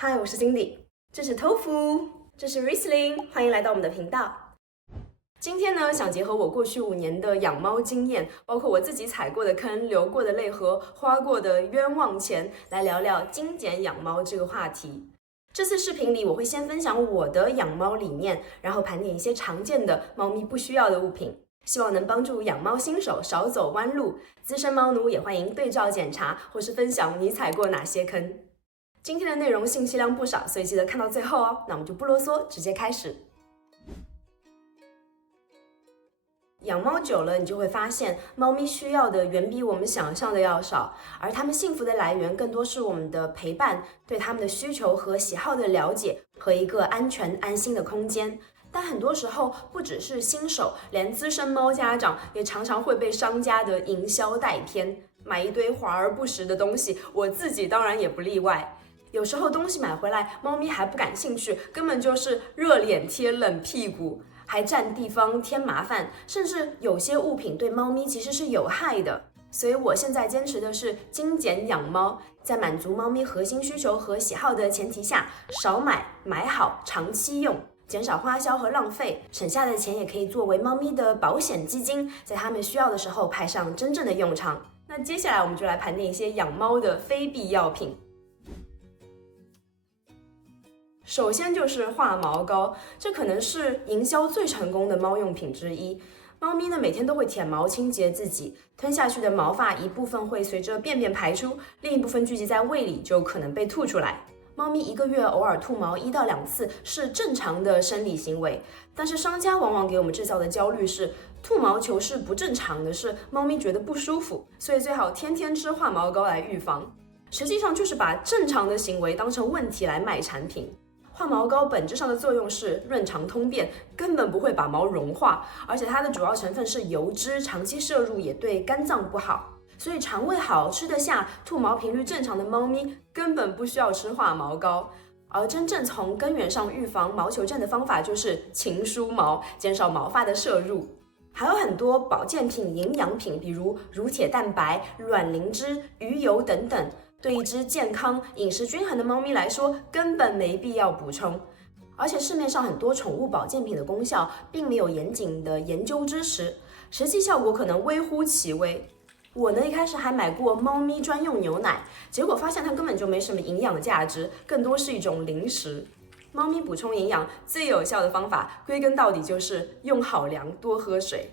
嗨，我是 Cindy，这是 Tofu，这是 Riesling， 欢迎来到我们的频道。今天呢，想结合我过去5年的养猫经验，包括我自己踩过的坑、流过的泪和花过的冤枉钱，来聊聊精简养猫这个话题。这次视频里，我会先分享我的养猫理念，然后盘点一些常见的猫咪不需要的物品，希望能帮助养猫新手少走弯路。资深猫奴也欢迎对照检查，或是分享你踩过哪些坑。今天的内容信息量不少，所以记得看到最后哦。那我们就不啰嗦，直接开始。养猫久了，你就会发现，猫咪需要的远比我们想象的要少，而它们幸福的来源更多是我们的陪伴，对它们的需求和喜好的了解，和一个安全安心的空间。但很多时候，不只是新手，连资深猫家长也常常会被商家的营销带偏，买一堆华而不实的东西，我自己当然也不例外。有时候东西买回来，猫咪还不感兴趣，根本就是热脸贴冷屁股，还占地方添麻烦，甚至有些物品对猫咪其实是有害的。所以我现在坚持的是精简养猫，在满足猫咪核心需求和喜好的前提下，少买，买好，长期用，减少花销和浪费，省下的钱也可以作为猫咪的保险基金，在它们需要的时候派上真正的用场。那接下来我们就来盘点一些养猫的非必要品。首先就是化毛膏，这可能是营销最成功的猫用品之一。猫咪呢每天都会舔毛清洁自己，吞下去的毛发一部分会随着便便排出，另一部分聚集在胃里，就可能被吐出来。猫咪1个月偶尔吐毛1到2次是正常的生理行为，但是商家往往给我们制造的焦虑是吐毛球是不正常的，是猫咪觉得不舒服，所以最好天天吃化毛膏来预防。实际上就是把正常的行为当成问题来卖产品。化毛膏本质上的作用是润肠通便，根本不会把毛融化，而且它的主要成分是油脂，长期摄入也对肝脏不好。所以肠胃好、吃得下、吐毛频率正常的猫咪根本不需要吃化毛膏。而真正从根源上预防毛球症的方法就是勤梳毛，减少毛发的摄入。还有很多保健品、营养品，比如乳铁蛋白、卵磷脂、鱼油等等，对一只健康、饮食均衡的猫咪来说，根本没必要补充。而且市面上很多宠物保健品的功效并没有严谨的研究支持，实际效果可能微乎其微。我呢一开始还买过猫咪专用牛奶，结果发现它根本就没什么营养价值，更多是一种零食。猫咪补充营养最有效的方法，归根到底就是用好粮，多喝水。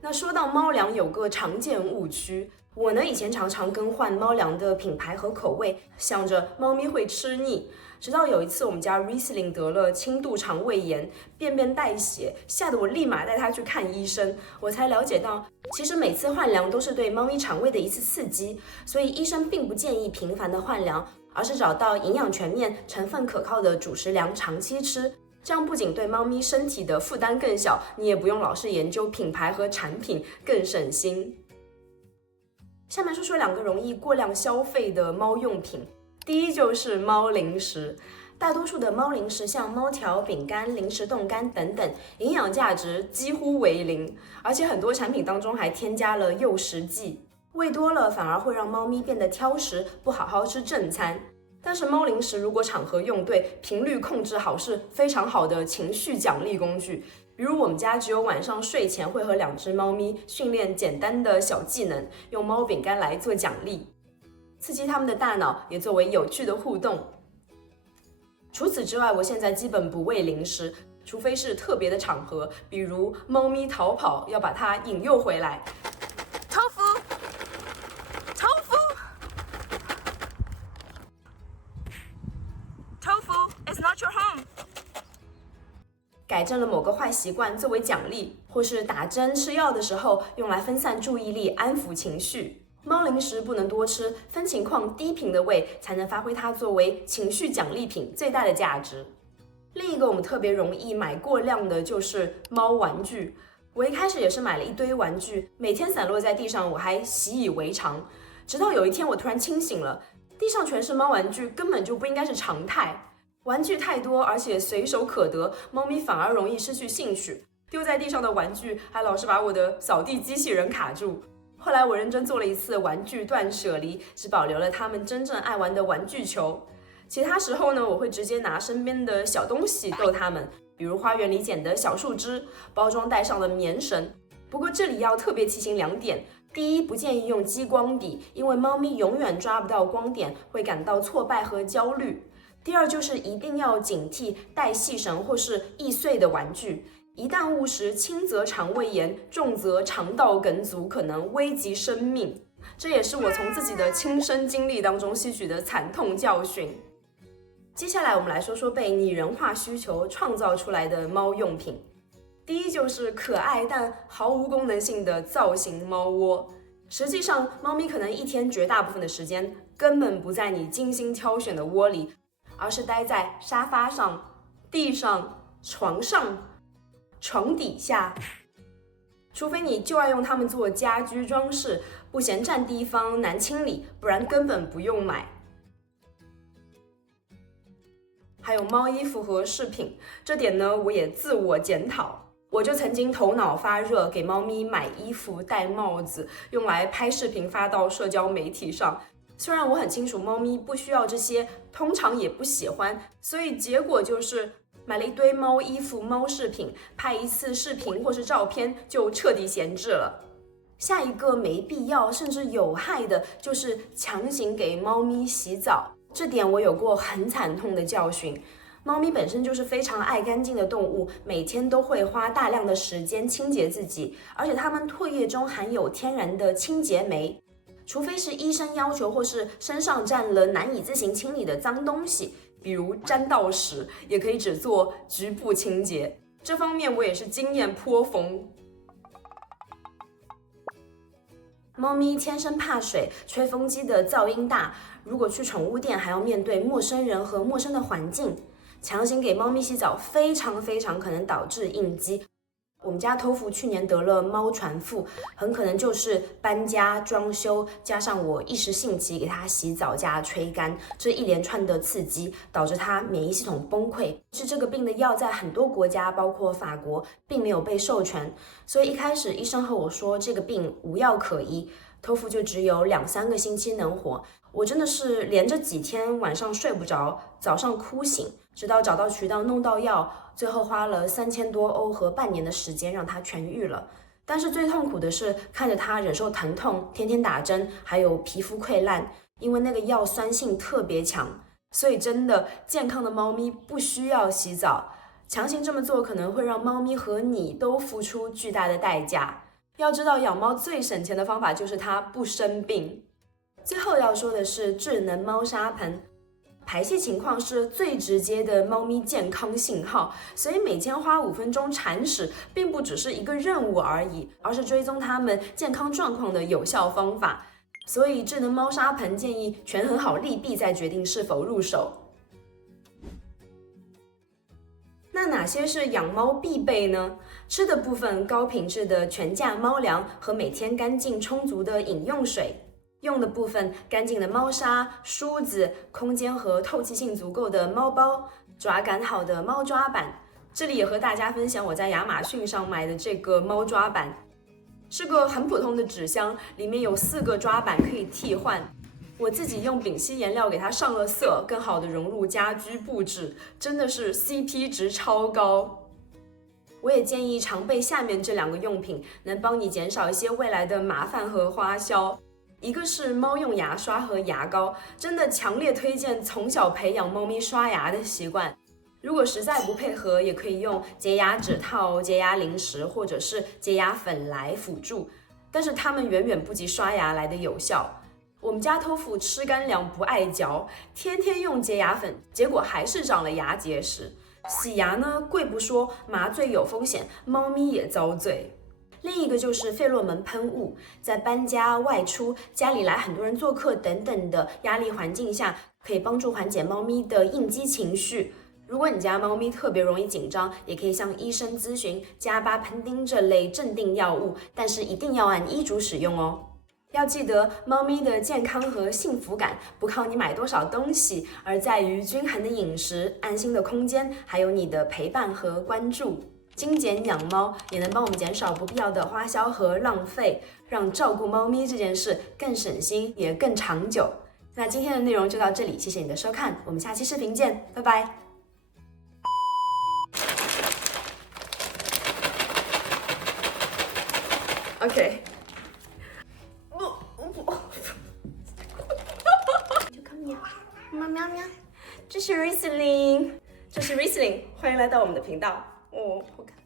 那说到猫粮，有个常见误区，我呢以前常常更换猫粮的品牌和口味，想着猫咪会吃腻。直到有一次我们家 Riesling 得了轻度肠胃炎，便便带血，吓得我立马带它去看医生。我才了解到，其实每次换粮都是对猫咪肠胃的一次刺激，所以医生并不建议频繁的换粮，而是找到营养全面、成分可靠的主食粮长期吃。这样不仅对猫咪身体的负担更小，你也不用老是研究品牌和产品，更省心。下面说说2个容易过量消费的猫用品。第一就是猫零食，大多数的猫零食像猫条、饼干、零食冻干等等，营养价值几乎为零，而且很多产品当中还添加了诱食剂，喂多了反而会让猫咪变得挑食，不好好吃正餐。但是猫零食如果场合用对，频率控制好，是非常好的情绪奖励工具。比如我们家只有晚上睡前会和2只猫咪训练简单的小技能，用猫饼干来做奖励，刺激它们的大脑，也作为有趣的互动。除此之外，我现在基本不喂零食，除非是特别的场合，比如猫咪逃跑，要把它引诱回来。Tofu is not your home。改正了某个坏习惯作为奖励，或是打针吃药的时候用来分散注意力、安抚情绪。猫零食不能多吃，分情况低频的喂，才能发挥它作为情绪奖励品最大的价值。另一个我们特别容易买过量的就是猫玩具。我一开始也是买了一堆玩具，每天散落在地上，我还习以为常。直到有一天我突然清醒了，地上全是猫玩具，根本就不应该是常态。玩具太多，而且随手可得，猫咪反而容易失去兴趣。丢在地上的玩具还老是把我的扫地机器人卡住。后来我认真做了一次玩具断舍离，只保留了它们真正爱玩的玩具球。其他时候呢，我会直接拿身边的小东西逗它们，比如花园里捡的小树枝、包装袋上的棉绳。不过这里要特别提醒2点。第一，不建议用激光笔，因为猫咪永远抓不到光点，会感到挫败和焦虑。第二，就是一定要警惕带细绳或是易碎的玩具，一旦误食，轻则肠胃炎，重则肠道梗阻，可能危及生命。这也是我从自己的亲身经历当中吸取的惨痛教训。接下来我们来说说被拟人化需求创造出来的猫用品。第一就是可爱但毫无功能性的造型猫窝。实际上，猫咪可能一天绝大部分的时间根本不在你精心挑选的窝里，而是待在沙发上、地上、床上、床底下。除非你就爱用它们做家居装饰，不嫌占地方难清理，不然根本不用买。还有猫衣服和饰品，这点呢，我也自我检讨。我就曾经头脑发热，给猫咪买衣服、戴帽子，用来拍视频发到社交媒体上。虽然我很清楚猫咪不需要这些，通常也不喜欢，所以结果就是买了一堆猫衣服、猫饰品，拍一次视频或是照片就彻底闲置了。下一个没必要甚至有害的就是强行给猫咪洗澡，这点我有过很惨痛的教训。猫咪本身就是非常爱干净的动物，每天都会花大量的时间清洁自己，而且它们唾液中含有天然的清洁酶，除非是医生要求或是身上沾了难以自行清理的脏东西，比如沾到屎，也可以只做局部清洁。这方面我也是经验颇丰。猫咪天生怕水，吹风机的噪音大，如果去宠物店还要面对陌生人和陌生的环境，强行给猫咪洗澡非常可能导致应激。我们家托福去年得了猫传腹，很可能就是搬家、装修，加上我一时兴起给它洗澡加吹干，这一连串的刺激导致它免疫系统崩溃。治这个病的药在很多国家，包括法国，并没有被授权，所以一开始医生和我说这个病无药可医，托福就只有2-3个星期能活。我真的是连着几天晚上睡不着，早上哭醒，直到找到渠道弄到药，最后花了3000多欧和半年的时间让它痊愈了。但是最痛苦的是看着它忍受疼痛，天天打针，还有皮肤溃烂，因为那个药酸性特别强。所以真的，健康的猫咪不需要洗澡，强行这么做可能会让猫咪和你都付出巨大的代价。要知道，养猫最省钱的方法就是它不生病。最后要说的是智能猫砂盆，排泄情况是最直接的猫咪健康信号，所以每天花5分钟铲屎并不只是一个任务而已，而是追踪它们健康状况的有效方法。所以智能猫砂盆建议权衡好利弊再决定是否入手。那哪些是养猫必备呢？吃的部分，高品质的全价猫粮和每天干净充足的饮用水。用的部分，干净的猫砂、梳子，空间和透气性足够的猫包，抓感好的猫抓板。这里也和大家分享我在亚马逊上买的这个猫抓板，是个很普通的纸箱，里面有4个抓板可以替换。我自己用丙烯颜料给它上了色，更好的融入家居布置，真的是 CP 值超高。我也建议常备下面这2个用品，能帮你减少一些未来的麻烦和花销。一个是猫用牙刷和牙膏，真的强烈推荐从小培养猫咪刷牙的习惯。如果实在不配合，也可以用洁牙指套、洁牙零食或者是洁牙粉来辅助，但是它们远远不及刷牙来的有效。我们家托福吃干粮不爱嚼，天天用洁牙粉，结果还是长了牙结石。洗牙呢，贵不说，麻醉有风险，猫咪也遭罪。另一个就是费洛蒙喷雾，在搬家、外出、家里来很多人做客等等的压力环境下，可以帮助缓解猫咪的应激情绪。如果你家猫咪特别容易紧张，也可以向医生咨询加巴喷丁这类镇定药物，但是一定要按医嘱使用哦。要记得，猫咪的健康和幸福感不靠你买多少东西，而在于均衡的饮食、安心的空间，还有你的陪伴和关注。精简养猫也能帮我们减少不必要的花销和浪费，让照顾猫咪这件事更省心也更长久。那今天的内容就到这里，谢谢你的收看，我们下期视频见，拜拜。OK。就看喵，喵喵喵，这是 Riesling， 欢迎来到我们的频道。哦，好看。